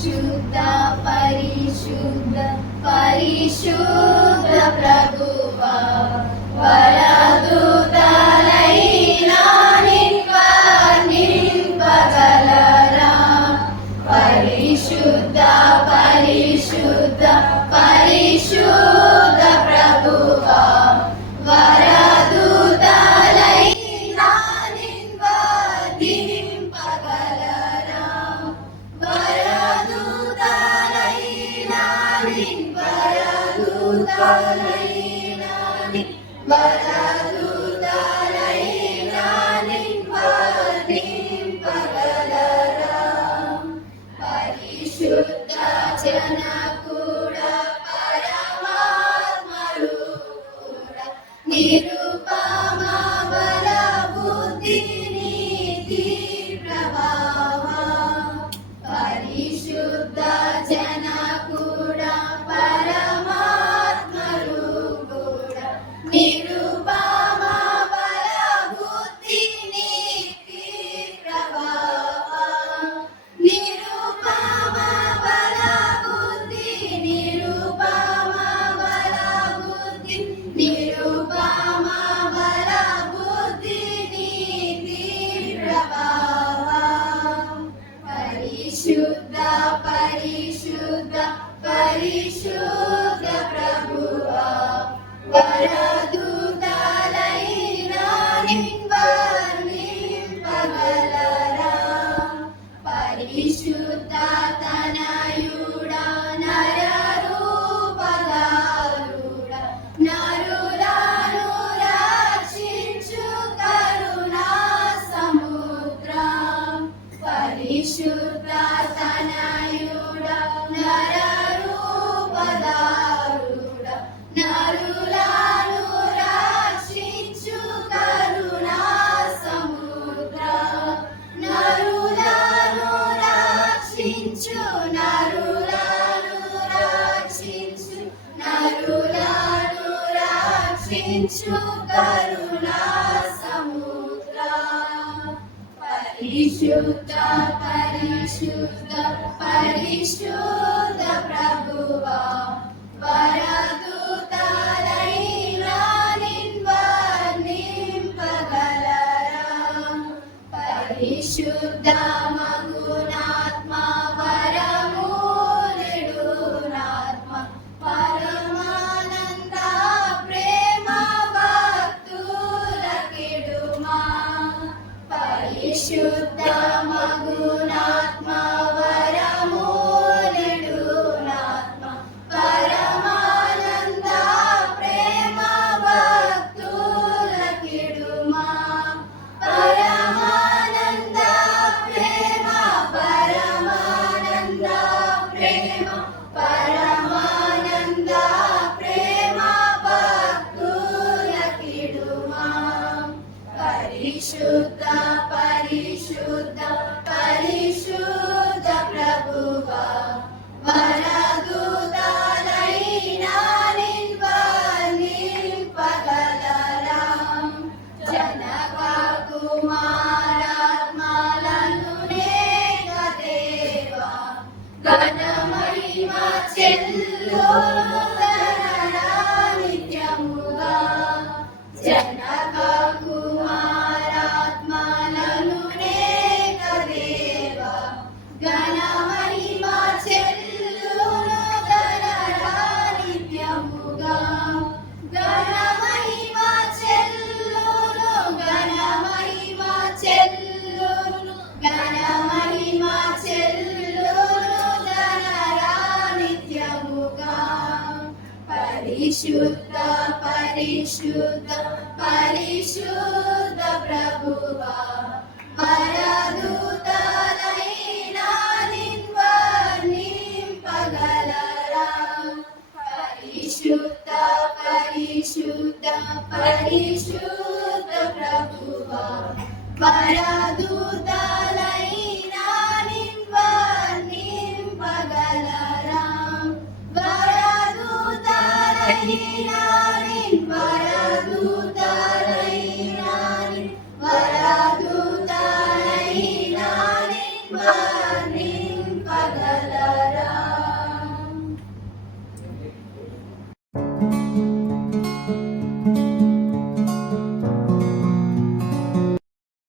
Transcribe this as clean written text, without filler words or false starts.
పరిశుద్ధ పరిశుద్ధ పరిశుద్ధ ప్రభువా వరదూతలైనా నింపగలరా పరిశుద్ధ పరిశుద్ధ పరిశుద్ధ ప్రభువా వరదూతలైనా నింపగలరా వరదూతలైనా వరదూతలైనా నింపగలరా పరిశుద్ధ జనకుడా పరమాత్మడు కూడా నిరుపమ బల బుద్ధి నీతి ప్రభావ పరిశుద్ధ జనకుడా పరమాత్మడు కూడా నిరుపమ బల బుద్ధి నీతి ప్రభావ నిరుపమ బల బుద్ధి నిరుపమ బల బుద్ధి నిరుపమ బల బుద్ధి నీతి ప్రభావ పరిశుద్ధ పరిశుద్ధ పరిశుద్ధ ప్రభువా వరదూతలైనా నింపగలరా పరిశుద్ధ తనయుడా నరరూపధారుడా నరులను రక్షించు కరుణా సముద్రం పరిశుద్ధ తనయుడా నరరూపధారుడా నరులను రక్షించు కరుణా సముద్రం నరులను రక్షించు నరులను రక్షించు నరులను రక్షించు కరుణా సముద్రం పరిశుద్ధ పరిశుద్ధ పరిశుద్ధ ప్రభువా వరదూతలైనా నింపగలరా పరిశుద్ధ మగునాత్మ వరమూలెడునాత్మ పరమానంద ప్రేమ భక్తుల కెడుమా పరిశుద్ధ మగునాత్మ వరమూలెడునాత్మ పరమానంద ప్రేమ భక్తుల కెడుమా పరమానంద ప్రేమ పరమానంద ప్రేమ పరమానంద ప్రేమ భక్తుల కెడుమా పరిశుద్ధ పరిశుద్ధ పరిశుద్ధ ప్రభువా వరదూతలైనా నింపగలరా జనక కుమారాత్మలను నేక దేవా ఘనమహిమ చెల్లును ధనరా నిత్యముగా జనక కుమారాత్మలను నేక దేవా ఘనమహిమ చెల్లును ధనరా నిత్యముగా ఘనమహిమ చెల్లును ఘనమహిమ చెల్లును ఘనమహిమ చెల్లును ధనరా నిత్యముగా పరిశుద్ధ పరిశుద్ధ పరిశుద్ధ ప్రభువా వరదూతలైనా నింపగలరా పరిశుద్ధ పరిశుద్ధ పరిశుద్ధ ప్రభువా వరదూతలైనా నింపగలరా వరదూతలైనా వరదూతలైనా వరదూతలైనా